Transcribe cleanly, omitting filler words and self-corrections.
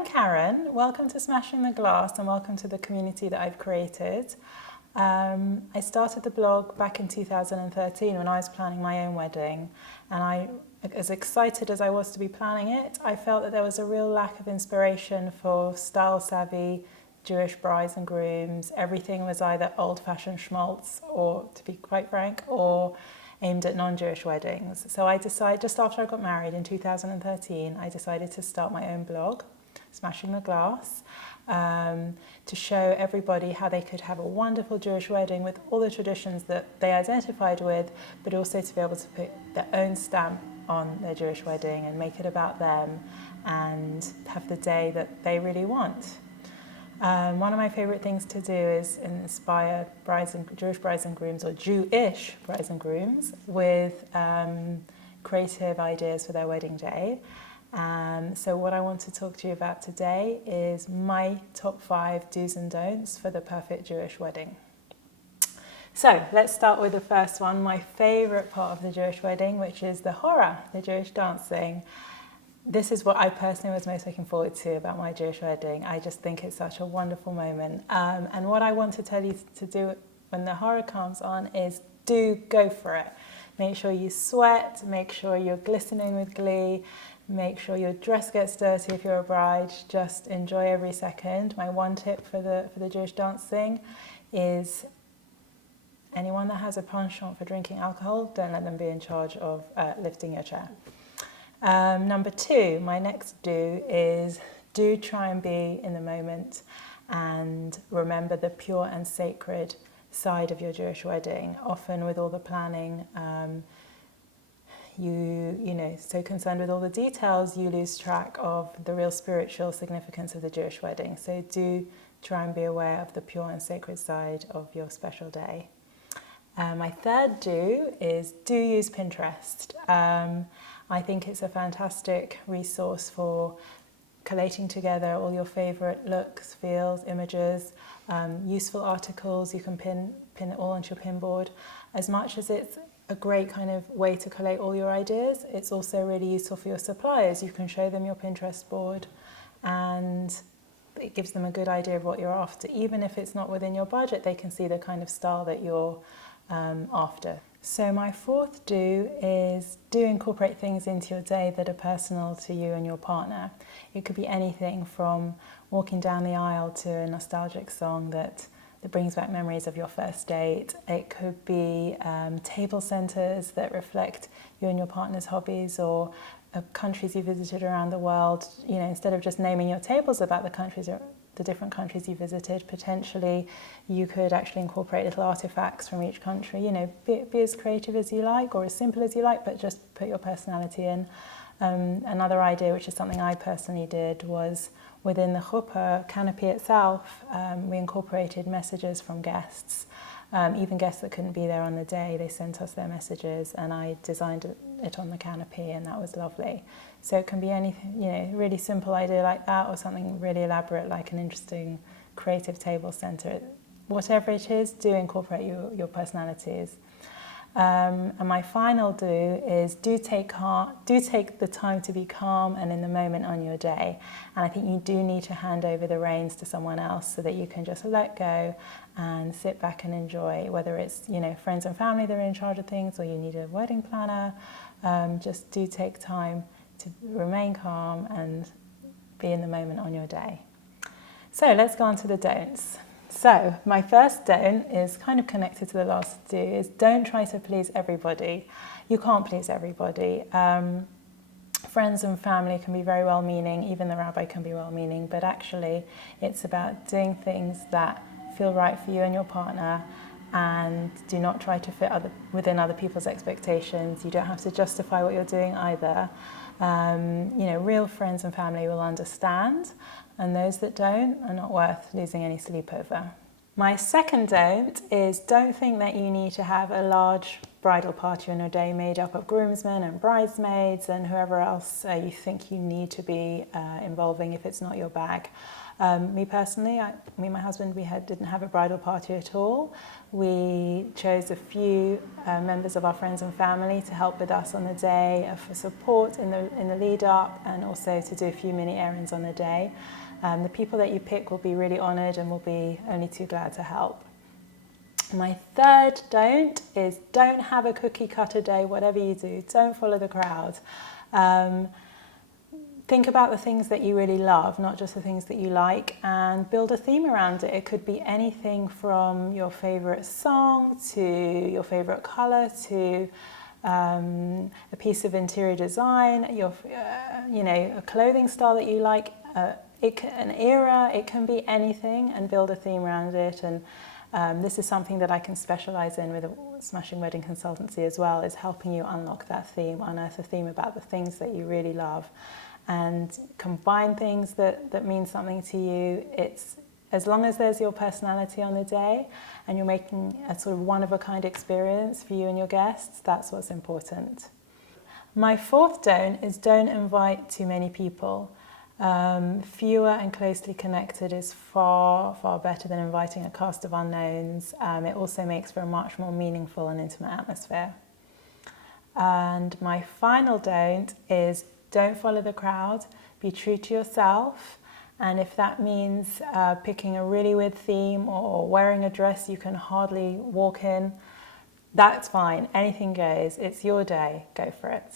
I'm Karen. Welcome to Smashing the Glass and welcome to the community that I've created. I started the blog back in 2013 when I was planning my own wedding, and as excited as I was to be planning it, I felt that there was a real lack of inspiration for style-savvy Jewish brides and grooms. Everything was either old-fashioned schmaltz or, to be quite frank, or aimed at non-Jewish weddings. So I decided, just after I got married in 2013, I decided to start my own blog, Smashing the Glass, to show everybody how they could have a wonderful Jewish wedding with all the traditions that they identified with, but also to be able to put their own stamp on their Jewish wedding and make it about them and have the day that they really want. One of my favourite things to do is inspire Jewish brides and grooms, or Jewish brides and grooms, with creative ideas for their wedding day. So what I want to talk to you about today is my top 5 do's and don'ts for the perfect Jewish wedding. So let's start with the first one, my favourite part of the Jewish wedding, which is the hora, the Jewish dancing. This is what I personally was most looking forward to about my Jewish wedding. I just think it's such a wonderful moment. And what I want to tell you to do when the hora comes on is go for it. Make sure you sweat, make sure you're glistening with glee, make sure your dress gets dirty if you're a bride. Just enjoy every second. My one tip for the Jewish dancing is anyone that has a penchant for drinking alcohol, don't let them be in charge of lifting your chair. Number 2, my next do is try and be in the moment and remember the pure and sacred side of your Jewish wedding. Often with all the planning, you so concerned with all the details, you lose track of the real spiritual significance of the Jewish wedding. So do try and be aware of the pure and sacred side of your special day. My third do is use Pinterest. I think it's a fantastic resource for collating together all your favourite looks, feels, images, useful articles. You can pin it all onto your pinboard. As much as it's a great kind of way to collate all your ideas, it's also really useful for your suppliers. You can show them your Pinterest board and it gives them a good idea of what you're after. Even if it's not within your budget, they can see the kind of style that you're after. So my fourth do is incorporate things into your day that are personal to you and your partner. It could be anything from walking down the aisle to a nostalgic song that brings back memories of your first date. It could be table centres that reflect you and your partner's hobbies, or countries you visited around the world. You know, instead of just naming your tables about the different countries you visited, potentially you could actually incorporate little artifacts from each country. You know, be as creative as you like or as simple as you like, but just put your personality in. Another idea, which is something I personally did, was within the chuppah canopy itself, we incorporated messages from guests. Even guests that couldn't be there on the day, they sent us their messages, and I designed it on the canopy, and that was lovely. So it can be anything, you know, really simple idea like that, or something really elaborate like an interesting creative table centre. Whatever it is, do incorporate your personalities. And my final do is take the time to be calm and in the moment on your day. And I think you do need to hand over the reins to someone else so that you can just let go and sit back and enjoy, whether it's, you know, friends and family that are in charge of things, or you need a wedding planner. Just do take time to remain calm and be in the moment on your day. So let's go on to the don'ts. So my first don't is kind of connected to the last do, is don't try to please everybody. You can't please everybody. Friends and family can be very well-meaning, even the rabbi can be well-meaning, but actually it's about doing things that feel right for you and your partner, and do not try to fit within other people's expectations. You don't have to justify what you're doing either. You know, real friends and family will understand, and those that don't are not worth losing any sleep over. My second don't is don't think that you need to have a large bridal party on your day made up of groomsmen and bridesmaids and whoever else you think you need to be involving if it's not your bag. Me personally, me and my husband, didn't have a bridal party at all. We chose a few members of our friends and family to help with us on the day for support in the lead up, and also to do a few mini errands on the day. The people that you pick will be really honoured and will be only too glad to help. My third don't is don't have a cookie cutter day, whatever you do. Don't follow the crowd. Think about the things that you really love, not just the things that you like, and build a theme around it. It could be anything from your favourite song to your favourite colour to a piece of interior design, a clothing style that you like, an era. It can be anything, and build a theme around it. And this is something that I can specialise in with a Smashing Wedding Consultancy as well, is helping you unlock that theme, unearth a theme about the things that you really love, and combine things that mean something to you. It's as long as there's your personality on the day and you're making a sort of one-of-a-kind experience for you and your guests, that's what's important. My fourth don't is don't invite too many people. Fewer and closely connected is far, far better than inviting a cast of unknowns. It also makes for a much more meaningful and intimate atmosphere. And my final don't is don't follow the crowd, be true to yourself. And if that means picking a really weird theme or wearing a dress you can hardly walk in, that's fine. Anything goes. It's your day. Go for it.